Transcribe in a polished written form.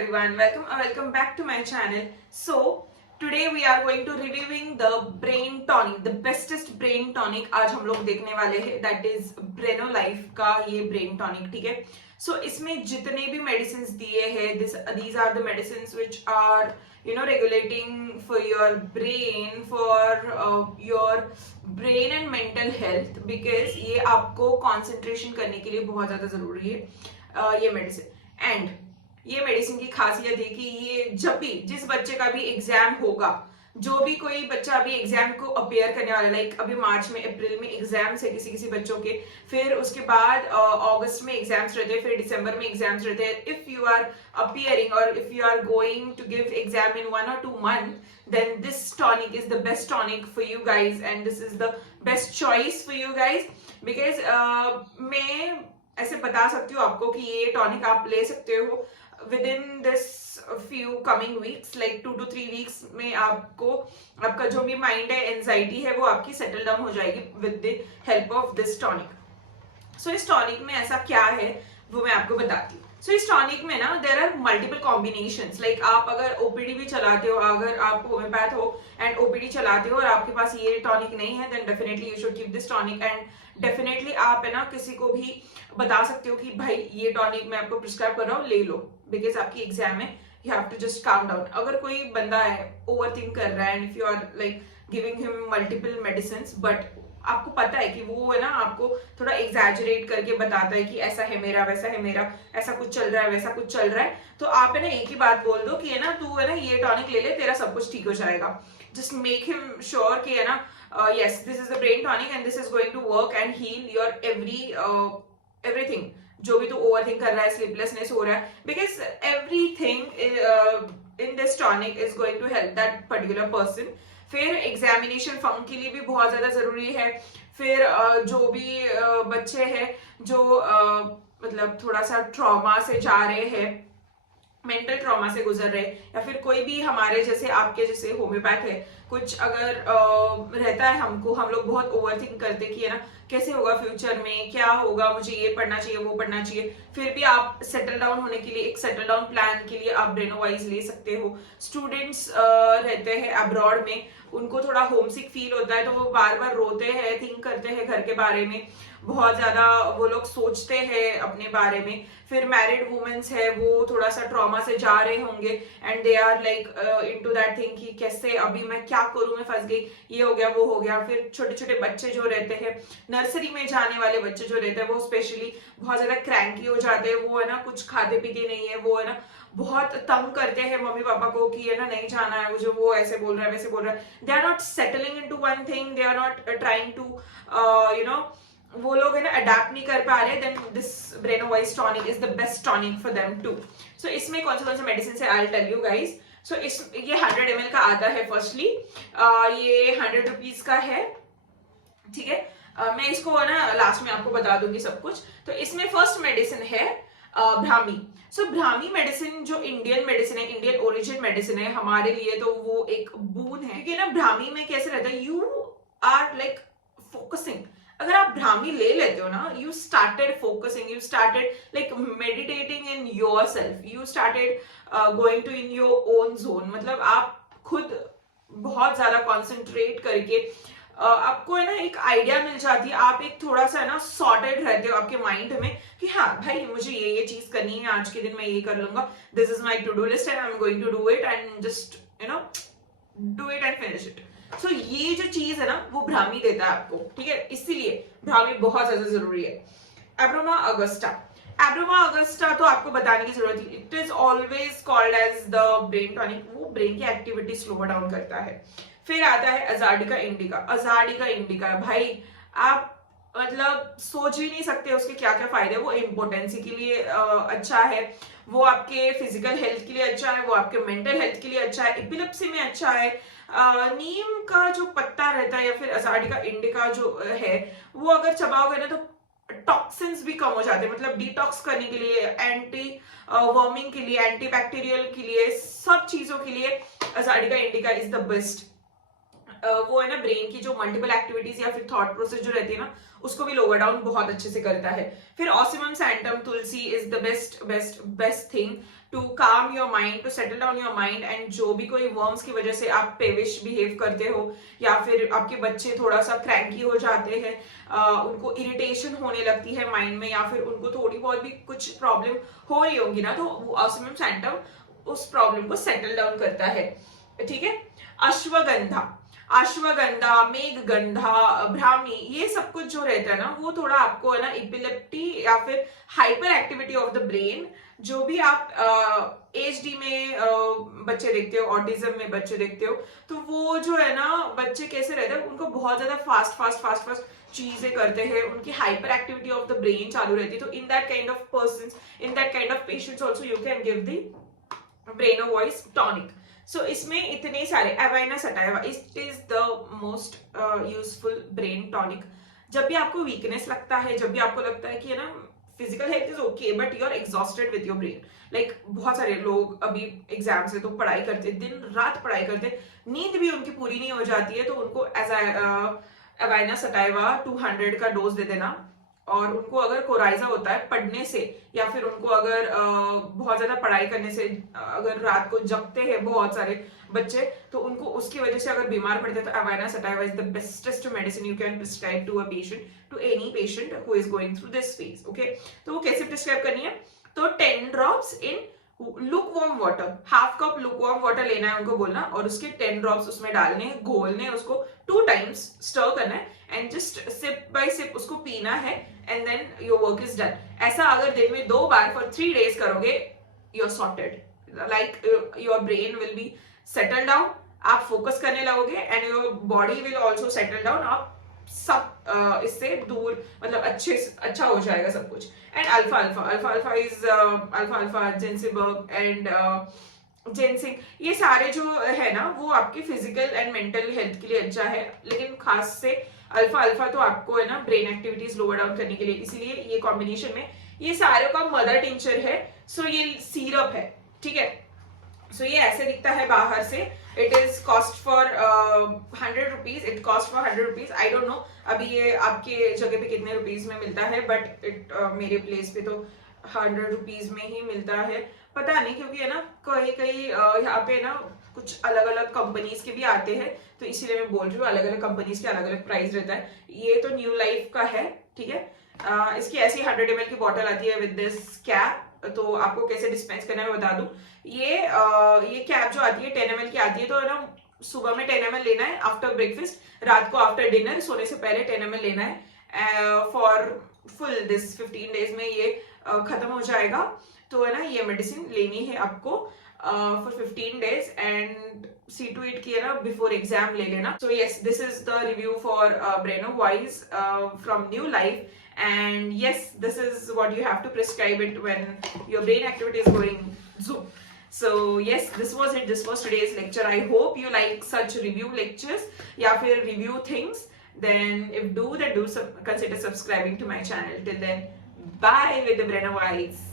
everyone, welcome back to my channel. So today we are going to reviewing the brain tonic, the bestest brain tonic आज हम लोग देखने वाले हैं, that is Breno Life का ये brain tonic, ठीक है. So इसमें जितने भी medicines दिए हैं, these are the medicines which are regulating for your brain, for your brain and mental health, because ये आपको concentration करने के लिए बहुत ज़्यादा ज़रूरी है ये मेडिसिन. एंड ये मेडिसिन की खासियत है कि ये जब भी जिस बच्चे का भी एग्जाम होगा, जो भी कोई बच्चा अभी एग्जाम को अपियर करने वाला, लाइक अभी मार्च में अप्रैल में एग्जाम्स है किसी बच्चों के, फिर उसके बाद अगस्त में एग्जाम्स रहते हैं, फिर दिसंबर में एग्जाम्स रहते हैं. इफ यू आर अपियरिंग और if you are going to give exam in 1 or 2 months, then this tonic is the best tonic for you guys and this is the best choice for you guys, because मैं ऐसे बता सकती हूँ आपको कि ये tonic आप ले सकते हो with in this few coming weeks, like 2 to 3 weeks में आपका जो भी माइंड है, एंजाइटी है, वो आपकी सेटल डाउन हो जाएगी with the help of this tonic. So इस टॉनिक में ऐसा क्या है वो मैं आपको बताती हूँ. सो इस टॉनिक में ना there are multiple combinations. Like आप अगर ओपीडी भी चलाते हो, अगर आप होम्योपैथ हो एंड ओपीडी चलाते हो और आपके पास ये टॉनिक नहीं है, then definitely you should keep this tonic. And definitely आप है ना किसी को भी बता सकते हो कि भाई ये टॉनिक मैं आपको प्रिस्क्राइब कर रहा हूँ, ले लो, बिकॉज आपकी एग्जाम है, you have to just calm down. अगर कोई बंदा है ओवर थिंक कर रहा है and if you are like giving him multiple medicine, but आपको पता है कि वो है ना आपको थोड़ा एग्जैजरेट करके बताता है कि ऐसा है मेरा, वैसा है मेरा, ऐसा कुछ चल रहा है, वैसा कुछ चल रहा है, तो आप है ना एक ही बात बोल दो कि है ना तू है ना ये टॉनिक ले ले, तेरा सब कुछ ठीक हो जाएगा. जस्ट मेक हिम श्योर कि है ना yes, this is the brain tonic and this is going to work and heal your everything. जो भी तू ओवर थिंक कर रहा है, स्लीपलेसनेस हो रहा है, because everything in this tonic is going to help that particular person. फिर एग्जामिनेशन फंक के लिए भी बहुत ज्यादा जरूरी है. फिर जो भी बच्चे हैं जो मतलब थोड़ा सा ट्रॉमा से जा रहे हैं, मेंटल ट्रॉमा से गुजर रहे, या फिर कोई भी हमारे जैसे आपके जैसे होम्योपैथ है, कुछ अगर रहता है हमको, हम लोग बहुत ओवर थिंक करते कि है ना कैसे होगा फ्यूचर में, क्या होगा, मुझे ये पढ़ना चाहिए, वो पढ़ना चाहिए. फिर भी आप सेटल डाउन होने के लिए, एक सेटल डाउन प्लान के लिए आप ब्रेनोवाइज ले सकते हो. स्टूडेंट्स रहते हैं अब्रॉड में, उनको थोड़ा होमसिक फील होता है, तो वो बार बार रोते हैं, थिंक करते हैं घर के बारे में, बहुत ज्यादा वो लोग सोचते हैं अपने बारे में. फिर मैरिड वुमेन्स है, वो थोड़ा सा ट्रॉमा से जा रहे होंगे and they are like into that thing कि कैसे अभी मैं क्या करूं, मैं फंस गई, ये हो गया, वो हो गया. फिर छोटे छोटे बच्चे जो रहते हैं, नर्सरी में जाने वाले बच्चे जो रहते हैं, वो स्पेशली बहुत ज्यादा क्रैंकी हो जाते हैं, वो है ना कुछ खाते पीते नहीं है, वो है ना बहुत तंग करते हैं मम्मी पापा को कि है ना नहीं जाना है मुझे, वो ऐसे बोल रहा है, वैसे बोल रहा है. They are not settling into one thing, they are not trying to वो लोग है ना अडेप्ट नहीं कर पा रहे, then this Brenovis tonic is the best tonic for them too. So इसमें कौन से मेडिसिन है, I will tell you guys. So ये 100 ml का आता है. फर्स्टली ये 100 रुपीज का है, ठीक है. मैं इसको ना लास्ट में आपको बता दूंगी सब कुछ. तो इसमें फर्स्ट मेडिसिन है ब्राह्मी. सो ब्राह्मी मेडिसिन जो इंडियन मेडिसिन है, इंडियन ओरिजिन मेडिसिन है, हमारे लिए तो वो एक बून है, क्योंकि ना ब्राह्मी में कैसे रहता है, यू आर लाइक फोकसिंग. अगर आप ब्राह्मी ले लेते हो ना, you started focusing, you started like meditating in your self, you started going to in your own zone. मतलब आप खुद बहुत ज्यादा कॉन्सेंट्रेट करके आपको है ना एक आइडिया मिल जाती है, आप एक थोड़ा सा है ना सॉर्टेड रहते हो आपके माइंड में कि हाँ भाई मुझे ये चीज करनी है, आज के दिन मैं ये कर लूंगा, this is my to do list and I am going to do it and just do it and finish it. So ये जो चीज है ना वो ब्राह्मी देता है आपको, ठीक है. इसीलिए ब्राह्मी बहुत ज्यादा जरूरी है. एब्रोमा अगस्टा तो आपको बताने की जरूरत है, it is always called as the brain tonic. वो ब्रेन की एक्टिविटी स्लो डाउन करता है. फिर आता है अजाडिका इंडिका. भाई आप मतलब सोच भी नहीं सकते उसके क्या क्या फायदे. वो इम्पोर्टेंसी के लिए अच्छा है, वो आपके फिजिकल हेल्थ के लिए अच्छा है, वो आपके मेंटल हेल्थ के लिए अच्छा है, एपिलेप्सी में अच्छा है. नीम का जो पत्ता रहता है या फिर अजाडिका इंडिका जो है, वो अगर चबाओगे ना तो टॉक्सिन्स भी कम हो जाते हैं. मतलब डिटॉक्स करने के लिए, एंटी वर्मिंग के लिए, एंटी बैक्टीरियल के लिए, सब चीजों के लिए अजाडिका इंडिका इज द बेस्ट. वो है ना ब्रेन की जो मल्टीपल एक्टिविटीज या फिर थॉट प्रोसेस जो रहती है ना, उसको भी लोअर डाउन बहुत अच्छे से करता है. फिर ocimum sanctum tulsi is the best thing. To calm your mind, to settle down your mind. And जो भी कोई वर्म्स की वजह से आप पेविश बिहेव करते हो या फिर आपके बच्चे थोड़ा सा क्रैंकी हो जाते हैं, उनको इरिटेशन होने लगती है माइंड में, या फिर उनको थोड़ी बहुत भी कुछ प्रॉब्लम हो रही होंगी ना, तो ऑस्मियम सैंटम उस प्रॉब्लम को सेटल डाउन करता है। ठीक है। अश्वगंधा, अश्वगंधा, मेघगंधा, ब्राह्मी, ये सब कुछ जो रहता है ना वो थोड़ा आपको है ना इपिलेप्टी या फिर hyper activity of the brain, जो भी आप एचडी में बच्चे देखते हो, ऑटिज्म में बच्चे देखते हो, तो वो जो है ना बच्चे कैसे रहते हैं, उनको बहुत ज्यादा फास्ट फास्ट फास्ट फास्ट चीजें करते हैं, उनकी hyperactivity of the brain चालू रहती है। तो in that kind of person, in that kind of patients also you can give the Brenovis tonic. So इसमें इतने सारे, avena sativa, it is the most useful brain tonic. जब भी आपको वीकनेस लगता है, जब भी आपको लगता है कि है ना physical health is okay but you are exhausted with your brain, like बहुत सारे लोग अभी एग्जाम से तो पढ़ाई करते, दिन रात पढ़ाई करते, नींद भी उनकी पूरी नहीं हो जाती है, तो उनको एवाइना सटाइवा 200 का डोज दे देना। और उनको अगर कोराइजा होता है पढ़ने से, या फिर उनको अगर बहुत ज्यादा पढ़ाई करने से, अगर रात को जगते हैं बहुत सारे बच्चे, तो उनको उसकी वजह से अगर बीमार पड़ते हैं, तो avena sativa is the bestest medicine you can prescribe to a patient, to any patient who is going through this phase. Okay, तो वो कैसे प्रिस्क्राइब करनी है, तो 10 drops in lukewarm water, half cup lukewarm water लेना है उनको बोलना, और उसके 10 ड्रॉप्स उसमें डालने हैं, घोलने, उसको 2 टाइम्स स्टर करना है, and just sip by sip उसको पीना है, and then your work is done. ऐसा अगर दिन में 2 बार फॉर 3 days करोगे, you are sorted, like your brain will be settle down, आप फोकस करने लगोगे, and your body will also settle down, आप सब इससे दूर, मतलब अच्छा हो जाएगा सब कुछ। And alpha alpha alpha alpha is alpha alpha, जेंसिबर्ग एंड जेंसिंग, ये सारे जो है ना वो आपके फिजिकल एंड मेंटल हेल्थ के लिए अच्छा है, लेकिन खास से अल्फा अल्फा तो आपको है ना ब्रेन एक्टिविटीज लोअर डाउन करने के लिए, इसीलिए ये कॉम्बिनेशन में ये सारे का मदर टिंचर है। सो ये सिरप है, ठीक है। सो ये ऐसे दिखता है बाहर से, it is cost for 100 rupees, it cost for 100 rupees, I don't know अभी ये आपके जगह पे कितने रुपीज में मिलता है, बट इट मेरे प्लेस पे तो 100 रुपीज में ही मिलता है, पता नहीं, क्योंकि है ना कहीं यहाँ पे ना कुछ अलग अलग कंपनीज के भी आते हैं, तो इसीलिए मैं बोल रही हूँ अलग अलग कंपनीज के अलग अलग प्राइस रहता है। ये तो न्यू लाइफ का है, ठीक है। इसकी ऐसी 100 ml की बॉटल आती है विद दिस कैप, तो आपको कैसे डिस्पेंस करना है बता दूं। ये कैप जो आती है 10 ml की आती है, तो है ना सुबह में 10 ml लेना है आफ्टर ब्रेकफास्ट, रात को आफ्टर डिनर सोने से पहले 10 ml लेना है फॉर फुल दिस 15 days में ये खत्म हो जाएगा। तो है ना ये मेडिसिन लेनी है आपको for 15 days, and see to it की है ना बिफोर एग्जाम ले लेना। So yes, this is the review for Brenovis from New Life, and yes, this is what you have to prescribe it when your brain activity is going zoom. So yes, this was it, this was today's lecture. I hope you like such review lectures या फिर review things. Then if do, then do consider subscribing to my channel. Till then, bye with the Breno Wise.